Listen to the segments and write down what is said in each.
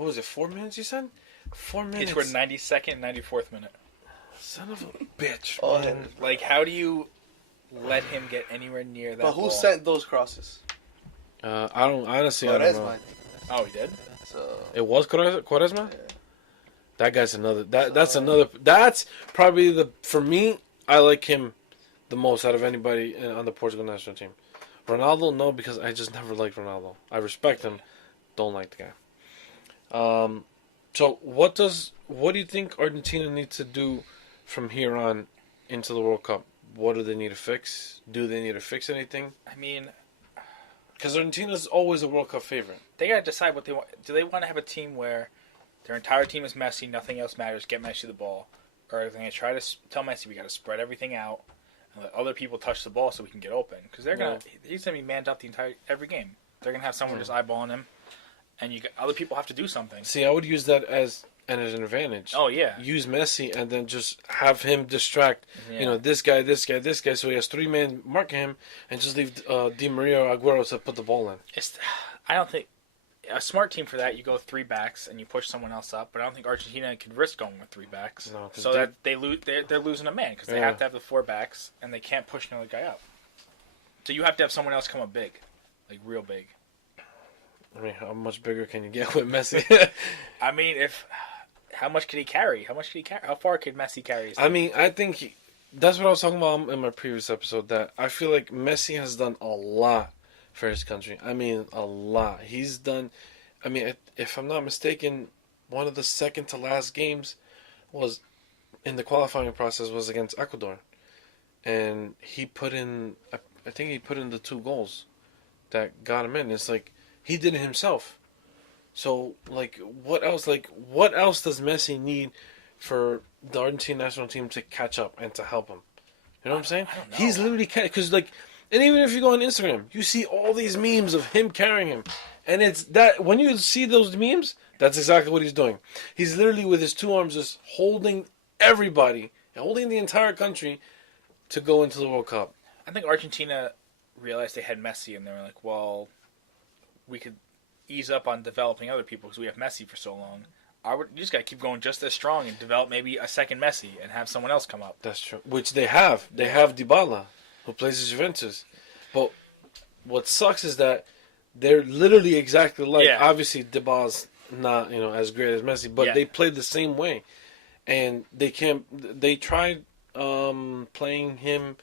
What was it? 4 minutes? You said 4 He minutes. scored 92nd, 94th minute. Son of a bitch. Oh, man. Like, how do you let him get anywhere near that? But who ball? sent those crosses? I don't honestly. I don't know. Quaresma. Oh, he did. So It was Quaresma. yeah. That guy's another. That's another. That's probably for me. I like him the most out of anybody on the Portugal national team. Ronaldo, no, because I just never liked Ronaldo. I respect him, don't like the guy. So what do you think Argentina needs to do from here on into the World Cup? What do they need to fix? Do they need to fix anything? I mean, Because Argentina's always a World Cup favorite. they gotta decide what they want. Do they want to have a team where their entire team is Messi, nothing else matters, get Messi the ball, or are they gonna try to tell Messi we gotta spread everything out and let other people touch the ball so we can get open? Because he's gonna be manned up every game. They're gonna have someone just eyeballing him, and other people have to do something. See, I would use that as an advantage. Oh yeah, Use Messi and then just have him distract, yeah. this guy, so he has 3 men marking him, and just leave Di Maria or Aguero to put the ball in. I don't think a smart team for that. You go 3 backs and you push someone else up, but I don't think Argentina could risk going with 3 backs. No, 'cause so that they lose, they're losing a man because they Yeah. have to have the 4 backs and they can't push another guy up. So you have to have someone else come up big, like real big. I mean, how much bigger can you get with Messi? I mean, how much could he carry? How far could Messi carry? I mean, I think that's what I was talking about in my previous episode, that I feel like Messi has done a lot for his country. I mean, a lot. He's done, I mean, if I'm not mistaken, one of the second to last games was in the qualifying process was against Ecuador. And he put in, I think he put in the 2 goals that got him in. It's like, he did it himself. So, what else does Messi need for the Argentine national team to catch up and to help him? You know what I'm saying? I don't know. He's literally, because, and even if you go on Instagram, you see all these memes of him carrying him. And it's that, when you see those memes, that's exactly what he's doing. He's literally with his 2 arms just holding everybody, holding the entire country to go into the World Cup. I think Argentina realized they had Messi and they were like, well, we could ease up on developing other people because we have Messi for so long. You just got to keep going just as strong and develop maybe a second Messi and have someone else come up. That's true. Which they have. They have Dybala, who plays at Juventus. But what sucks is that they're literally exactly like. Yeah. Obviously, Dybala's not as great as Messi, but they play the same way, and they can't. They tried playing him.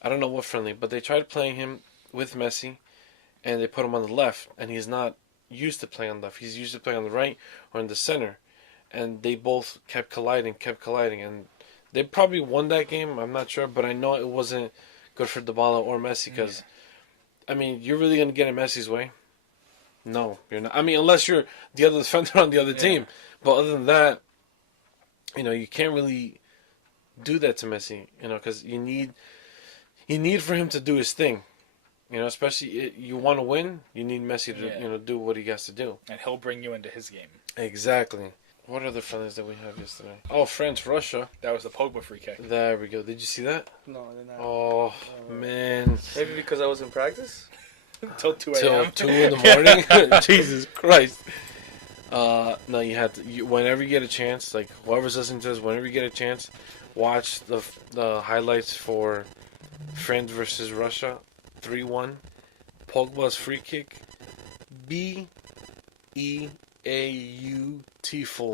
I don't know what friendly, but they tried playing him with Messi, and they put him on the left, and he's not used to play on the left. He's used to play on the right or in the center, and they both kept colliding, and they probably won that game. I'm not sure, but I know it wasn't good for Dybala or Messi because, I mean, you're really gonna get in Messi's way? No, you're not. I mean, unless you're the other defender on the other team, but other than that, you can't really do that to Messi. Because you need for him to do his thing. Especially you want to win, you need Messi to do what he has to do. And he'll bring you into his game. Exactly. What other friendlies did we have yesterday? Oh, France, Russia. That was the Pogba free kick. There we go. Did you see that? No, I did not. Oh, man. Maybe because I was in practice? Until 2 Till a.m. 2 in the morning? Jesus Christ. No, you had to. Whenever you get a chance, like whoever's listening to this, whenever you get a chance, watch the highlights for France versus Russia. 3-1. Pogba's free kick. Beautiful,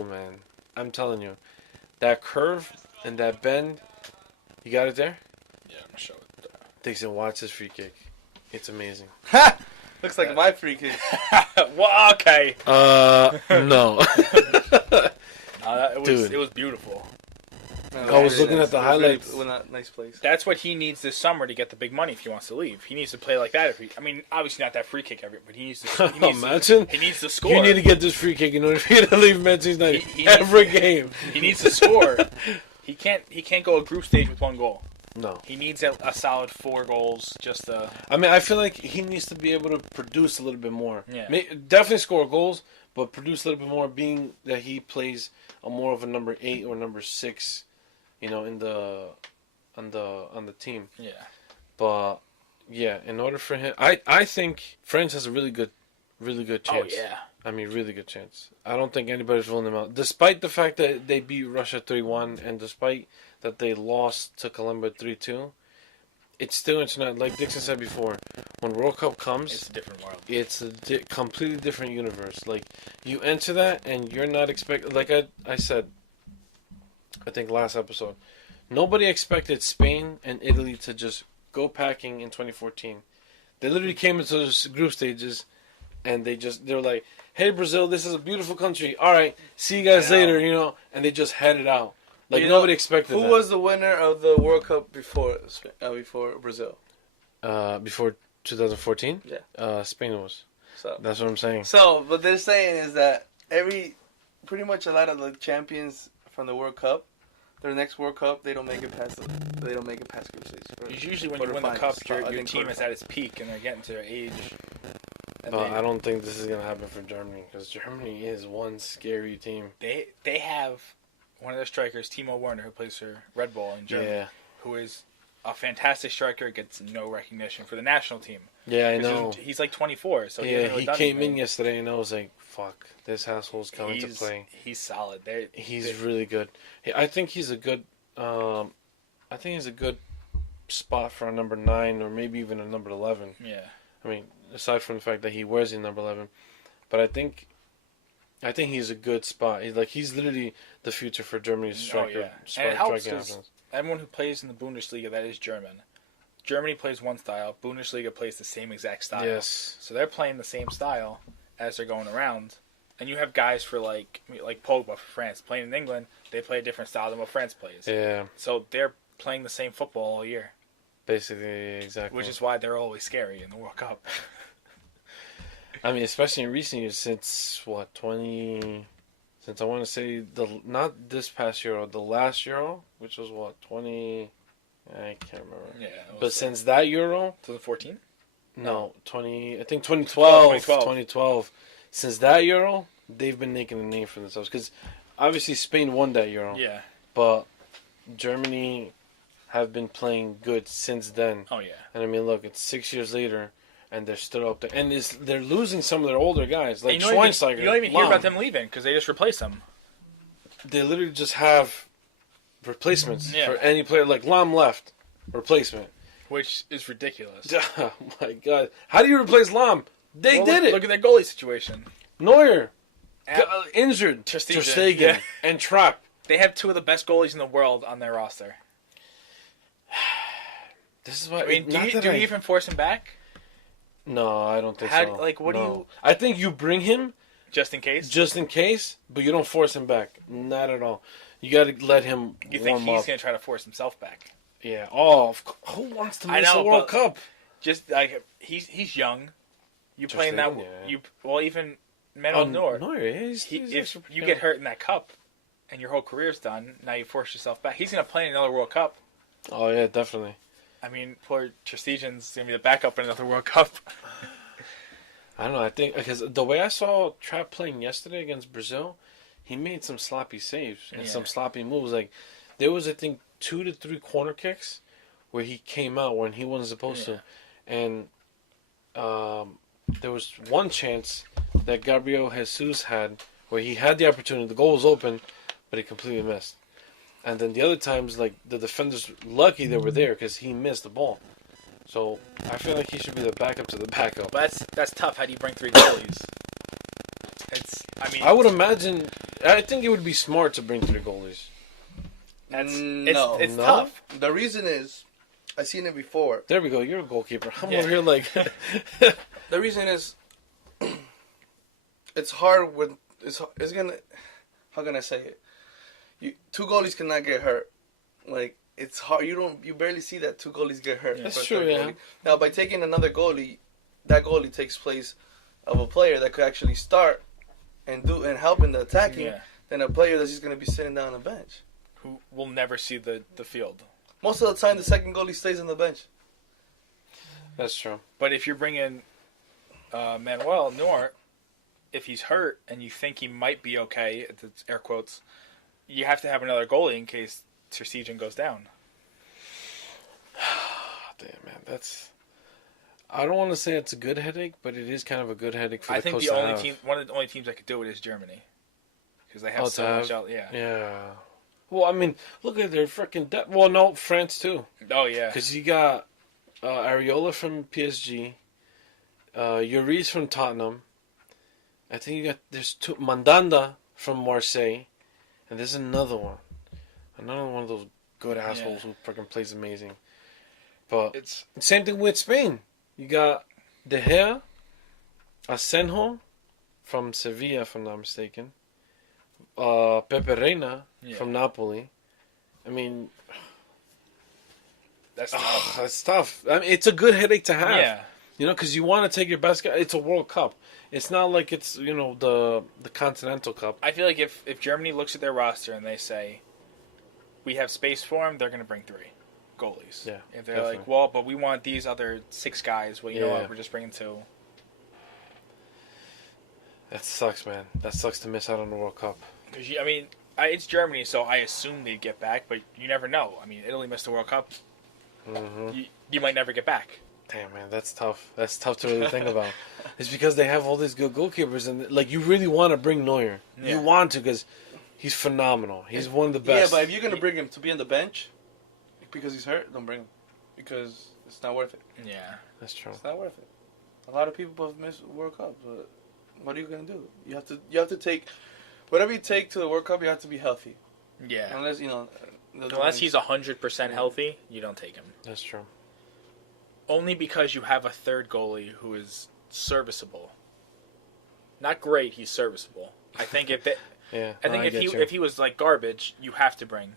man. I'm telling you. That curve and that bend. You got it there? Yeah, I'm going to show it. Takes and watch this free kick. It's amazing. Ha! Looks like my free kick. Well, okay. No. It was beautiful. I was looking at the highlights. Nice place. That's what he needs this summer to get the big money if he wants to leave. He needs to play like that. Obviously not that free kick but he needs to. Imagine. He needs to score. You need to get this free kick in order for you to leave Manchester United every game. He needs to score. He can't go a group stage with 1 goal. No. He needs a solid 4 goals just to. I mean, I feel like he needs to be able to produce a little bit more. Yeah. Definitely score goals, but produce a little bit more, being that he plays more of a number 8 or number 6. On the team. Yeah. But yeah, in order for him, I think France has a really good really good chance. Oh, yeah. I mean, really good chance. I don't think anybody's ruling them out. Despite the fact that they beat Russia 3-1, and despite that they lost to Colombia 3-2, it's still international. Like Dixon said before, when World Cup comes, It's a different world. it's a completely different universe. Like, you enter that, and you're not expecting... Like I said, I think last episode, nobody expected Spain and Italy to just go packing in 2014. They literally came into those group stages, and they were like, "Hey Brazil, this is a beautiful country. All right, see you guys later," and they just headed out. Like, nobody expected that. Who was the winner of the World Cup before Brazil? Before 2014? Yeah. Spain was. So that's what I'm saying. So what they're saying is that pretty much a lot of the champions from the World Cup, their next World Cup, they don't make it past group stage. It's usually when you win the cup, your team is at its peak and they're getting to their age. I don't think this is gonna happen for Germany, because Germany is one scary team. They have one of their strikers, Timo Werner, who plays for Red Bull in Germany, who is a fantastic striker, gets no recognition for the national team. Yeah, I know. He's like 24, so he came in yesterday, and I was like, "Fuck, this asshole's coming to play." He's solid. He's really good. I think he's a good. I think he's a good spot for a number 9 or maybe even a number 11. Yeah. I mean, aside from the fact that he wears the number 11, but I think he's a good spot. He's literally the future for Germany's striker. Oh, yeah. And it helps because everyone who plays in the Bundesliga that is German. Germany plays one style. Bundesliga plays the same exact style. Yes. So they're playing the same style as they're going around. And you have guys for like Pogba for France playing in England. They play a different style than what France plays. Yeah. So they're playing the same football all year. Basically, exactly. Which is why they're always scary in the World Cup. I mean, especially in recent years, since I want to say not this past Euro, the last Euro, which was 20. I can't remember. Yeah. But since that Euro, 2014. No, 2012. Since that Euro, they've been making a name for themselves. Because obviously Spain won that Euro. Yeah. But Germany have been playing good since then. Oh, yeah. And I mean, look, it's 6 years later, and they're still up there. And they're losing some of their older guys, like Schweinsteiger. You don't even hear about them leaving because they just replace them. They literally just have replacements for any player. Like Lam left, replacement. Which is ridiculous. Oh, my God. How do you replace Lam? They did it. Look at their goalie situation. Neuer. Injured. Ter Stegen. And Trapp. They have two of the best goalies in the world on their roster. This is why. I mean, do you even force him back? No, I don't think so. Like, what do you... I think you bring him... Just in case? Just in case, but you don't force him back. Not at all. You got to let him warm up. You think he's going to try to force himself back? Yeah. Oh, who wants to miss a World Cup? Just, like, he's young. You playing that... Well, even Manuel Neuer. If you get hurt in that cup and your whole career's done, now you force yourself back. He's going to play in another World Cup. Oh, yeah, definitely. I mean, poor Ter Stegen's going to be the backup in another World Cup. I don't know. I think because the way I saw Trapp playing yesterday against Brazil, he made some sloppy saves and some sloppy moves. Like there was, I think, 2 to 3 corner kicks where he came out when he wasn't supposed to, and there was one chance that Gabriel Jesus had where he had the opportunity. The goal was open, but he completely missed. And then the other times, like the defenders, lucky they were there because he missed the ball. So I feel like he should be the backup to the backup. But that's tough. How do you bring 3 goalies? I would imagine. I think it would be smart to bring 3 goalies. It's tough. The reason is, I've seen it before. There we go. You're a goalkeeper. I'm over here like. The reason is, it's hard when it's gonna. How can I say it? 2 goalies cannot get hurt. Like it's hard. You barely see that 2 goalies get hurt. That's true. Yeah. Goalie. Now by taking another goalie, that goalie takes place of a player that could actually start and help in the attacking than a player that's just gonna be sitting down on the bench. Who will never see the field. Most of the time, the second goalie stays on the bench. That's true. But if you're bringing Manuel Neuer, if he's hurt and you think he might be okay, it's air quotes, you have to have another goalie in case Ter Stegen goes down. Damn, man, that's. I don't want to say it's a good headache, but it is kind of a good headache for the coach to have. One of the only teams that could do it is Germany, because they have so much out. Yeah. Yeah. Well, I mean, look at their freaking depth. Well, no, France too. Oh yeah. Because you got Areola from PSG, Lloris from Tottenham. I think there's two Mandanda from Marseille, and there's another one of those good assholes who freaking plays amazing. But it's same thing with Spain. You got De Gea, Asenjo from Sevilla, if I'm not mistaken. Pepe Reina from Napoli. I mean, that's tough. That's tough. I mean, it's a good headache to have. Yeah. You know, because you want to take your best guy. It's a World Cup. It's not like it's, the Continental Cup. I feel like if Germany looks at their roster and they say, we have space for them, they're going to bring 3 goalies. Yeah. If they're like, well, but we want these other 6 guys, well, you know what, we're just bringing 2. That sucks, man. That sucks to miss out on the World Cup. Because, I mean, it's Germany, so I assume they'd get back, but you never know. I mean, Italy missed the World Cup. Mm-hmm. You might never get back. Damn, man, that's tough. That's tough to really think about. It's because they have all these good goalkeepers, and you really want to bring Neuer. Yeah. You want to because he's phenomenal. He's one of the best. Yeah, but if you're gonna bring him to be on the bench because he's hurt, don't bring him because it's not worth it. Yeah, that's true. It's not worth it. A lot of people have missed World Cup, but what are you gonna do? You have to take whatever you take to the World Cup. You have to be healthy. Yeah, unless he's 100% healthy, you don't take him. That's true. Only because you have a third goalie who is serviceable. Not great, he's serviceable. I think if he was like garbage, you have to bring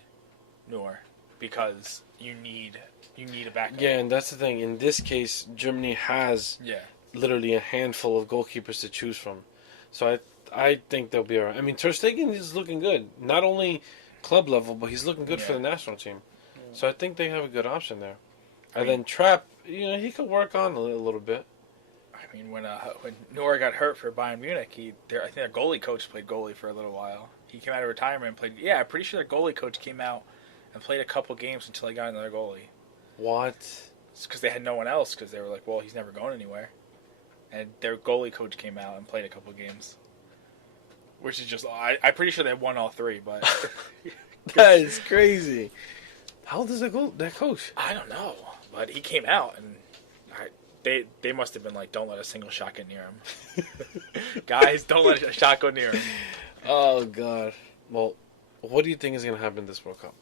Neuer because you need a backup. Yeah, and that's the thing. In this case, Germany has literally a handful of goalkeepers to choose from. So I think they'll be all right. I mean, Ter Stegen is looking good. Not only club level, but he's looking good for the national team. Yeah. So I think they have a good option there. And then Trapp, he could work on a little bit. I mean, when Neuer got hurt for Bayern Munich, I think their goalie coach played goalie for a little while. He came out of retirement and played. Yeah, I'm pretty sure their goalie coach came out and played a couple games until he got another goalie. What? It's because they had no one else because they were like, well, he's never going anywhere. And their goalie coach came out and played a couple games. Which is just, I'm pretty sure they won all 3, but... That is crazy. How old is that coach? I don't know. But he came out, and they must have been like, don't let a single shot get near him. Guys, don't let a shot go near him. Oh, God. Well, what do you think is going to happen this World Cup?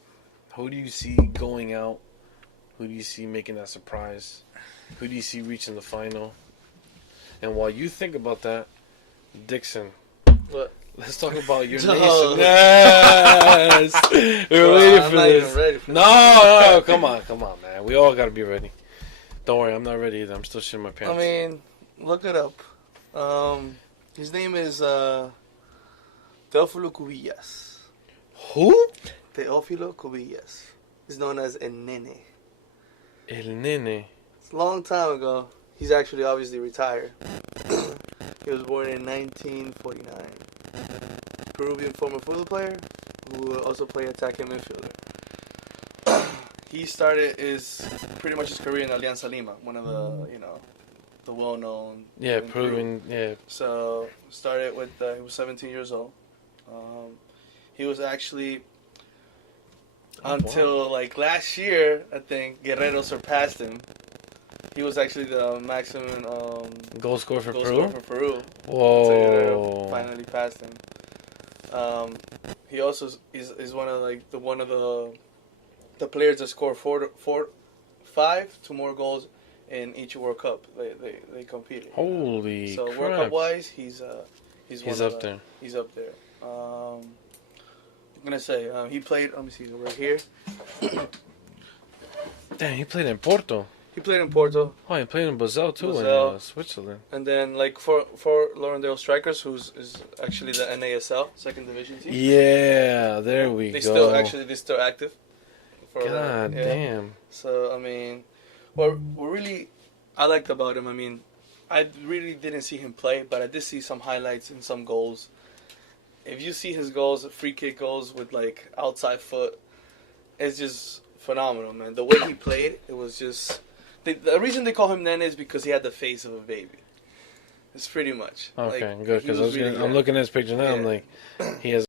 Who do you see going out? Who do you see making that surprise? Who do you see reaching the final? And while you think about that, Dixon, what? Let's talk about your nation. Yes! We're waiting for this. Ready for no, come on, man. We all got to be ready. Don't worry, I'm not ready either. I'm still shitting my pants. I mean, look it up. His name is Teófilo Cubillas. Who? Teófilo Cubillas. He's known as El Nene. El Nene. It's a long time ago. He's actually obviously retired. He was born in 1949. Peruvian former football player who also played attacking midfielder. He started pretty much his career in Alianza Lima, one of the well-known. Yeah, Peruvian. Yeah. So started with he was 17 years old. He was actually until last year, I think Guerrero surpassed him. He was actually the maximum goal scorer for Peru. Whoa! Finally passed him. He also is one of the players that score 5 to more goals in each World Cup they competed. Holy! So crap. World Cup wise, he's up there. He's up there. I'm gonna say he played. Let me see right here. Damn, he played in Porto. He played in Porto. Oh, he played in Basel too in Switzerland. And then for Lauderdale Strikers, is actually the NASL second division team. Yeah, there we go. They're still active. God damn. So I mean, what really I liked about him, I mean, I really didn't see him play, but I did see some highlights and some goals. If you see his goals, free kick goals with outside foot, it's just phenomenal, man. The way he played, it was just The reason they call him Nene is because he had the face of a baby. It's pretty much. Okay, like, good, because I'm I'm looking at his picture now. Yeah. I'm like, he has